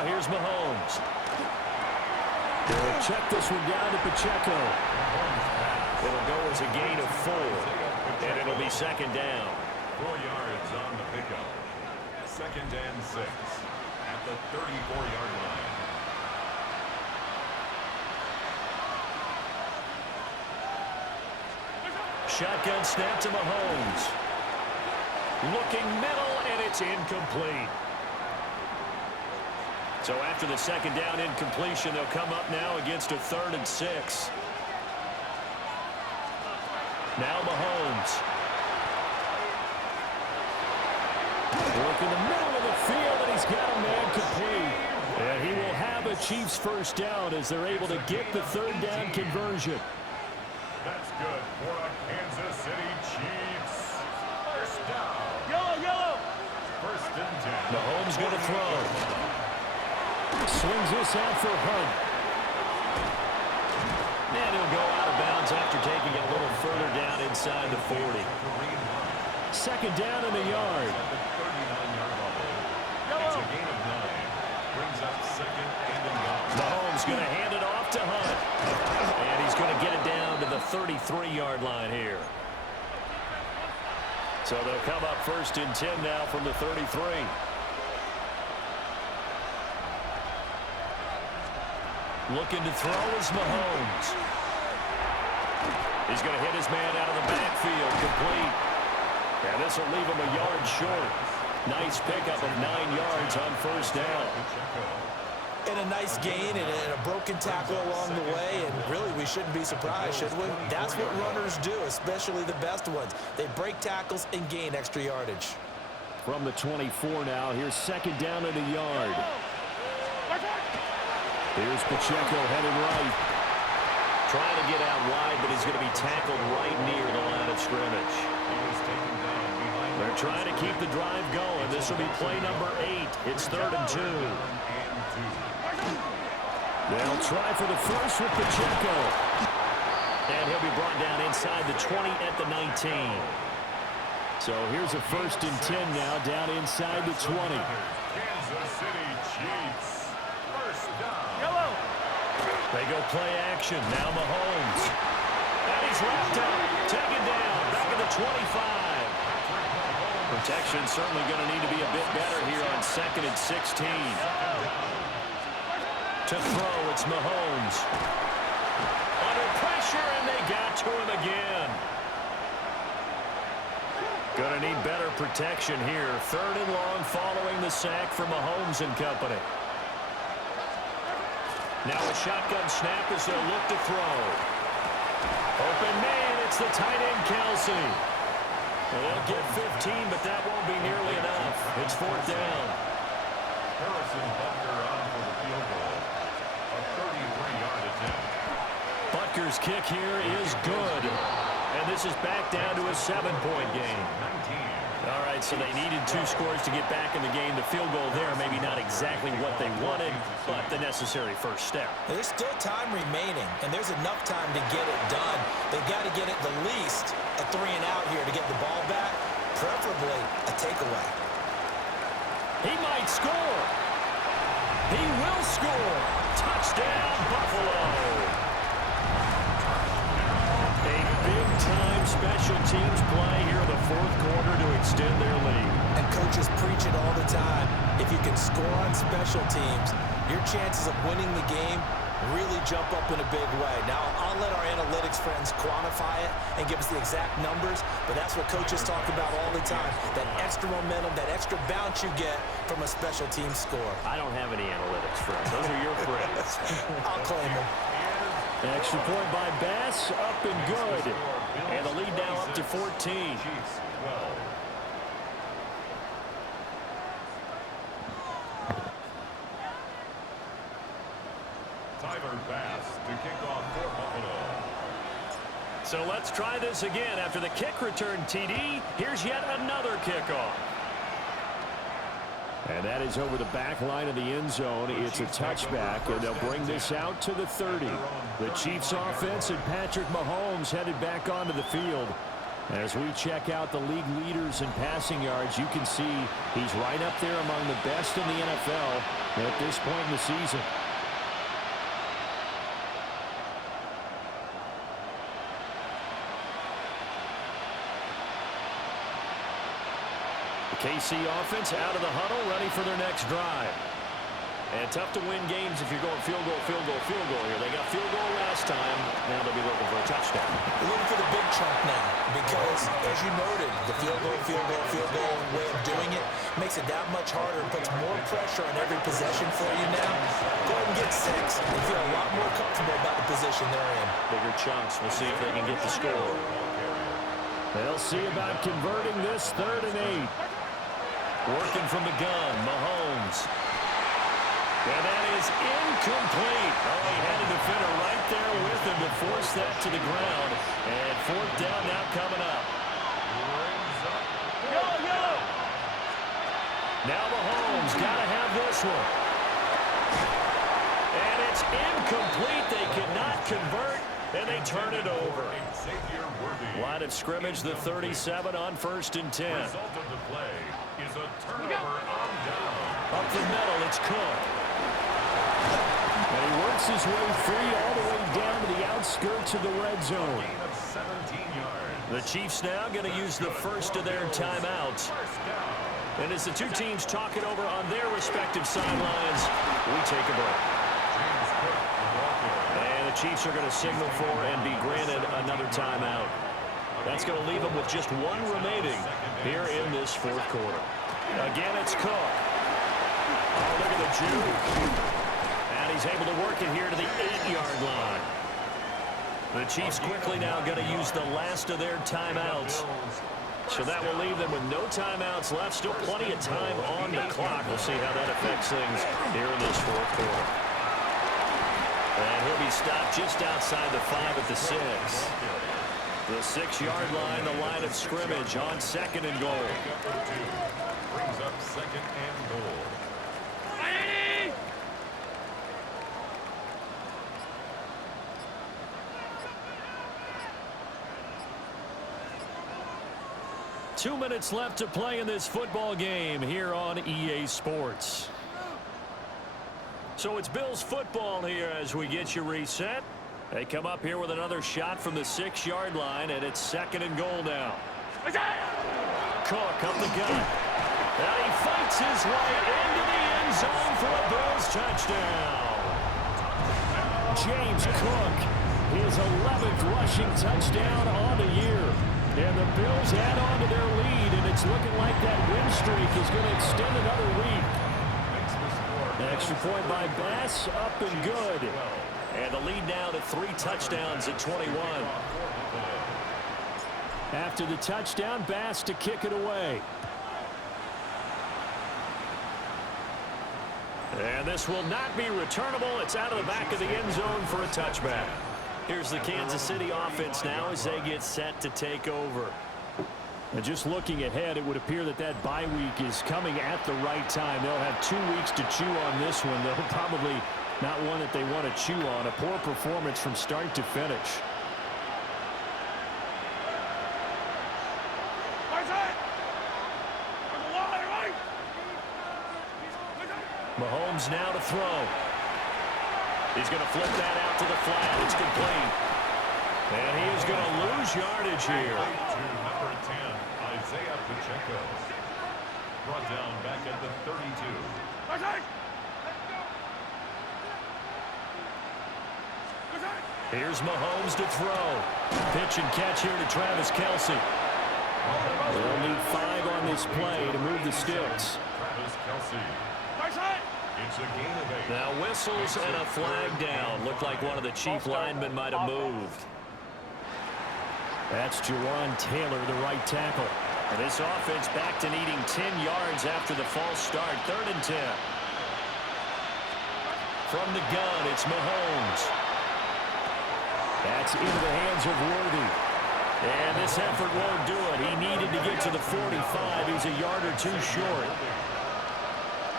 Now here's Mahomes. They'll check this one down to Pacheco. It'll go as a gain of 4, and it'll be second down. 4 yards on the pickup. Second and 6 at the 34-yard line. Shotgun snap to Mahomes. Looking middle, and it's incomplete. So after the second down incompletion, they'll come up now against a 3rd and 6. Now Mahomes. Work in the middle of the field, and he's got a man complete. And he will have a Chiefs first down as they're able to get the 3rd down conversion. That's good for the Kansas City Chiefs. First down. Yellow. First and 10. Mahomes going to throw. Swings this out for Hunt. And he'll go out of bounds after taking it a little further down inside the 40. Second down in the yard. At the 39-yard level. It's a gain of 9. Brings up second and a yard. Mahomes going to hand it off to Hunt. And he's going to get it down to the 33-yard line here. So they'll come up first and 10 now from the 33. Looking to throw is Mahomes. He's going to hit his man out of the backfield, complete. And this will leave him a yard short. Nice pickup of 9 yards on first down. And a nice gain and a broken tackle along the way, and really we shouldn't be surprised, should we? That's what runners do, especially the best ones. They break tackles and gain extra yardage. From the 24 now, here's second down in the yard. Here's Pacheco headed right. Trying to get out wide, but he's going to be tackled right near the line of scrimmage. They're trying to keep the drive going. This will be play number 8. It's 3rd and 2. They'll try for the first with Pacheco. And he'll be brought down inside the 20 at the 19. So here's a first and 10 now down inside the 20. Kansas City Chiefs. First down. Yellow. They go play action. Now Mahomes. And he's wrapped up. Taken down. Back at the 25. Protection certainly going to need to be a bit better here on 2nd and 16. To throw, it's Mahomes. Under pressure, and they got to him again. Going to need better protection here. 3rd and long following the sack from Mahomes and company. Now a shotgun snap as they'll look to throw. Open man, it's the tight end Kelsey. Well, they'll get 15, but that won't be nearly enough. It's 4th down. Harrison Butker on for the field goal. A 33-yard attempt. Butker's kick here is good. And this is back down to a 7-point game. 19. All right, so they needed 2 scores to get back in the game. The field goal there, maybe not exactly what they wanted, but the necessary first step. There's still time remaining, and there's enough time to get it done. They've got to get it the least a 3 and out here to get the ball back, preferably a takeaway. He might score. He will score. Touchdown, Buffalo. A big-time special teams play here in the 4th quarter to extend their lead. And coaches preach it all the time. If you can score on special teams, your chances of winning the game really jump up in a big way. Now, I'll let our analytics friends quantify it and give us the exact numbers, but that's what coaches talk about all the time, that extra momentum, that extra bounce you get from a special team score. I don't have any analytics friends. Those are your friends. I'll claim them. Extra point by Bass, up and good. And the lead now up to 14. Chiefs 12. Tyler Bass to kick off for Buffalo. So let's try this again. After the kick return TD, here's yet another kickoff. And that is over the back line of the end zone. It's a touchback, and they'll bring this out to the 30. The Chiefs offense and Patrick Mahomes headed back onto the field. As we check out the league leaders in passing yards, you can see he's right up there among the best in the NFL at this point in the season. The KC offense out of the huddle, ready for their next drive. And tough to win games if you're going field goal, field goal, field goal here. They got field goal last time. Now they'll be looking for a touchdown. They're looking for the big chunk now because, as you noted, the field goal way of doing it makes it that much harder and puts more pressure on every possession for you now. Go ahead and get 6 and feel a lot more comfortable about the position they're in. Bigger chunks. We'll see if they can get the score. They'll see about converting this 3rd and 8. Working from the gun, Mahomes. And that is incomplete. Oh, he had a defender right there with him to force that to the ground. And 4th down now coming up. Now Mahomes got to have this one. And it's incomplete. They cannot convert, and they turn it over. Line of scrimmage, the 37 on 1st and 10. Result of the play is a turnover on down. Up the middle, it's Cook. And he works his way free all the way down to the outskirts of the red zone. The Chiefs now going to use the first of their timeouts. And as the two teams talk it over on their respective sidelines, we take a break. And the Chiefs are going to signal for and be granted another timeout. That's going to leave them with just 1 remaining here in this 4th quarter. Again, it's Cook. Oh, look at the juke. And he's able to work it here to the 8-yard line. The Chiefs quickly now going to use the last of their timeouts. So that will leave them with no timeouts left. Still plenty of time on the clock. We'll see how that affects things here in this 4th quarter. And he'll be stopped just outside the 5 at the 6. The 6-yard line, the line of scrimmage on 2nd and goal. Brings up 2nd and goal. Ready! 2 minutes left to play in this football game here on EA Sports. So it's Bills football here as we get you reset. They come up here with another shot from the 6-yard line, and it's 2nd and goal now. Cook up the gut. And he fights his way into the end zone for a Bills touchdown. James Cook, his 11th rushing touchdown on the year. And the Bills add on to their lead, and it's looking like that win streak is going to extend another week. Extra point by Bass, up and good. And the lead now to 3 touchdowns at 21. After the touchdown, Bass to kick it away. And this will not be returnable. It's out of the back of the end zone for a touchback. Here's the Kansas City offense now as they get set to take over. And just looking ahead, it would appear that that bye week is coming at the right time. They'll have 2 weeks to chew on this one. They'll probably not one that they want to chew on. A poor performance from start to finish. Mahomes now to throw. He's going to flip that out to the flat. It's complete. And he is going to lose yardage here. To number 10, Isaiah Pacheco. Brought down back at the 32. Here's Mahomes to throw. Pitch and catch here to Travis Kelce. They'll need 5 on this play to move the sticks. Travis Kelce. It's a gain of 8. Now whistles and a flag down. Looked like one of the Chief linemen might have moved. That's Jawan Taylor, the right tackle. And this offense back to needing 10 yards after the false start. 3rd and 10. From the gun, it's Mahomes. That's into the hands of Worthy. And this effort won't do it. He needed to get to the 45. He's a yard or 2 short.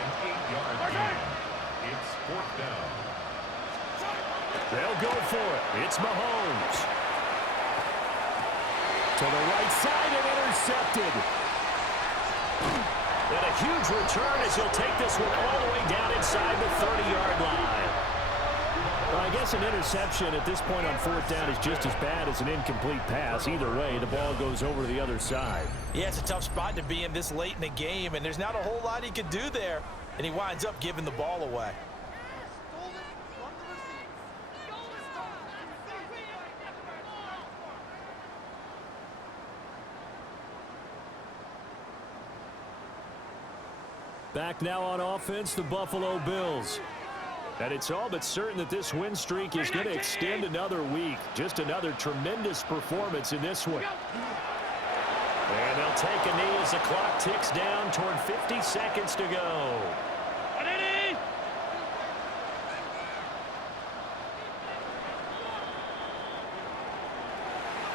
An 8-yard gain. It's 4th down. They'll go for it. It's Mahomes. To the right side and intercepted. And a huge return as he'll take this one all the way down inside the 30-yard line. Well, I guess an interception at this point on fourth down is just as bad as an incomplete pass. Either way, the ball goes over to the other side. Yeah, it's a tough spot to be in this late in the game, and there's not a whole lot he could do there, and he winds up giving the ball away. Back now on offense, the Buffalo Bills. And it's all but certain that this win streak is going to extend another week. Just another tremendous performance in this one. And they'll take a knee as the clock ticks down toward 50 seconds to go.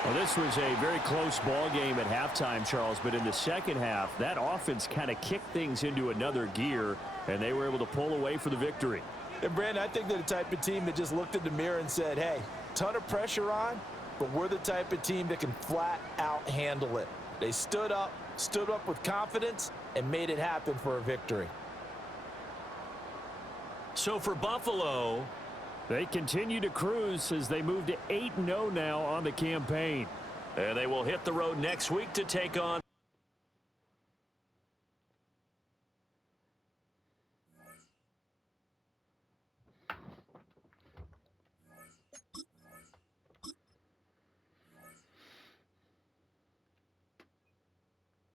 Well, this was a very close ball game at halftime, Charles, but in the second half, that offense kind of kicked things into another gear, and they were able to pull away for the victory. And, Brandon, I think they're the type of team that just looked in the mirror and said, hey, ton of pressure on, but we're the type of team that can flat out handle it. They stood up with confidence, and made it happen for a victory. So for Buffalo, they continue to cruise as they move to 8-0 now on the campaign. And they will hit the road next week to take on